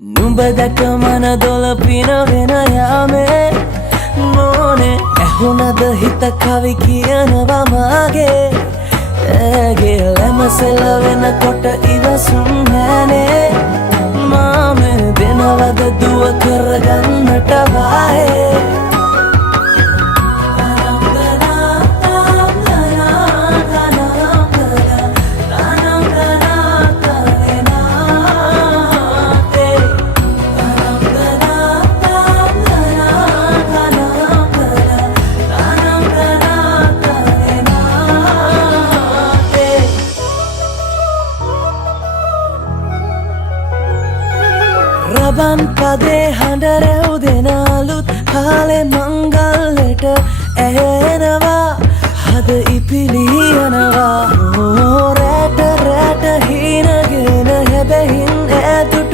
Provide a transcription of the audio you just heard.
නුඹදක මන දොල පිනවෙන යාමේ නෝනේ ඇහුණද හිත කවි කියනවා මාගේ ඇගේ ලැමසෙල වෙනකොට ඉවසුම් නෑනේ මාමේ දෙනවද දුව කරගන්නට වායේ රබන් පදේ හඬ රැව් දෙන අලුත් කාලේ මංගල්ලට ඇහෙනවා හද ඉපිලියනවා රැට රැට හීනගෙන හැබැයින් ඈදුටු